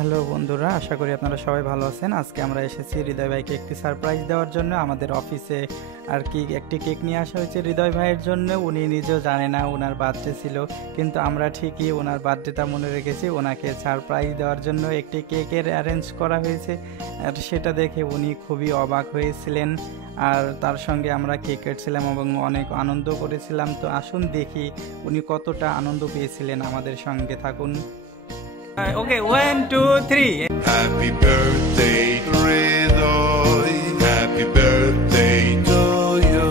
Hello বন্ধুরা, আশা করি আপনারা সবাই ভালো আছেন। আজকে আমরা এসেছি হৃদয় ভাইকে একটি সারপ্রাইজ দেওয়ার জন্য। আমাদের অফিসে আর কি একটি কেক নিয়ে আসা হয়েছে হৃদয় ভাইয়ের জন্য। উনি নিজেও জানে না ওনার বার্থডে ছিল, কিন্তু আমরা ঠিকই ওনার বার্থডেটা মনে রেখেছি। ওনাকে সারপ্রাইজ দেওয়ার জন্য একটি কেকের অ্যারেঞ্জ করা হয়েছে, আর সেটা দেখে উনি খুবই অবাক হয়েছিলেন। আর তার সঙ্গে আমরা কেক কাটছিলাম এবং অনেক আনন্দ করেছিলাম। তো আসুন দেখি উনি কতটা আনন্দ পেয়েছিলেন। আমাদের সঙ্গে থাকুন। Okay, 1, 2, 3. Happy birthday, Hridoy. Happy birthday to you.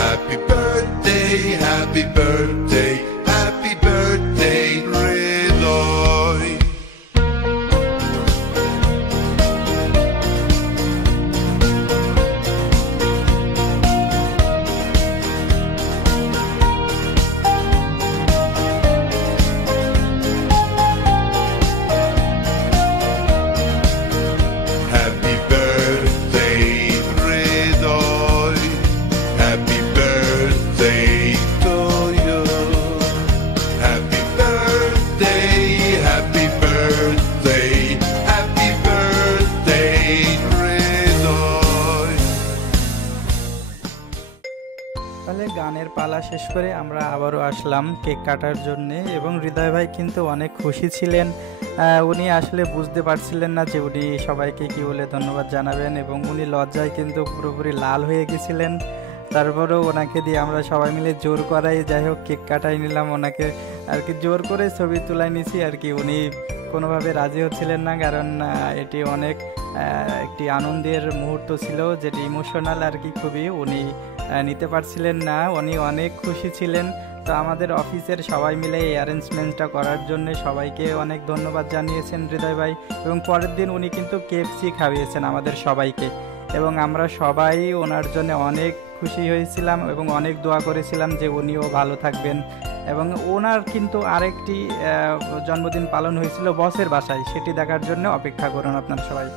Happy birthday, happy birthday, happy birthday, Hridoy. Happy birthday, Hridoy. Happy birthday to you. Happy birthday, happy birthday, happy birthday, Hridoy. তাহলে গানের পালা শেষ করে আমরা আবারও আসলাম কেক কাটার জন্য, এবং হৃদয় ভাই কিন্তু অনেক খুশি ছিলেন। উনি আসলে বুঝতে পারছিলেন না যে উনি সবাইকে কি বলে ধন্যবাদ জানাবেন, এবং উনি লজ্জায় কিন্তু পুরোপুরি লাল হয়ে গেছিলেন। তারপরেও ওনাকে দিয়ে আমরা সবাই মিলে জোর করাই, যাই হোক কেক কাটাই নিলাম। ওনাকে আর কি জোর করে ছবি তুলাই নিছি আর কি। উনি কোনোভাবে রাজি হচ্ছিলেন না, কারণ এটি অনেক একটি আনন্দের মুহূর্ত ছিল, যেটি ইমোশনাল আর কি খুবই। উনি নিতে পারছিলেন না, উনি অনেক খুশি ছিলেন। তো আমাদের অফিসের সবাই মিলে এই অ্যারেঞ্জমেন্টটা করার জন্য সবাইকে অনেক ধন্যবাদ জানিয়েছেন হৃদয় ভাই। এবং পরের দিন উনি কিন্তু কেএফসি খাইয়েছেন আমাদের সবাইকে, এবং আমরা সবাই ওনার জন্য অনেক খুশি হয়েছিলাম এবং অনেক দোয়া করেছিলাম যে উনিও ভালো থাকবেন। এবং ওনার কিন্তু আরেকটি জন্মদিন পালন হয়েছিল বসের বাসায়, সেটি দেখার জন্য অপেক্ষা করুন আপনারা সবাই।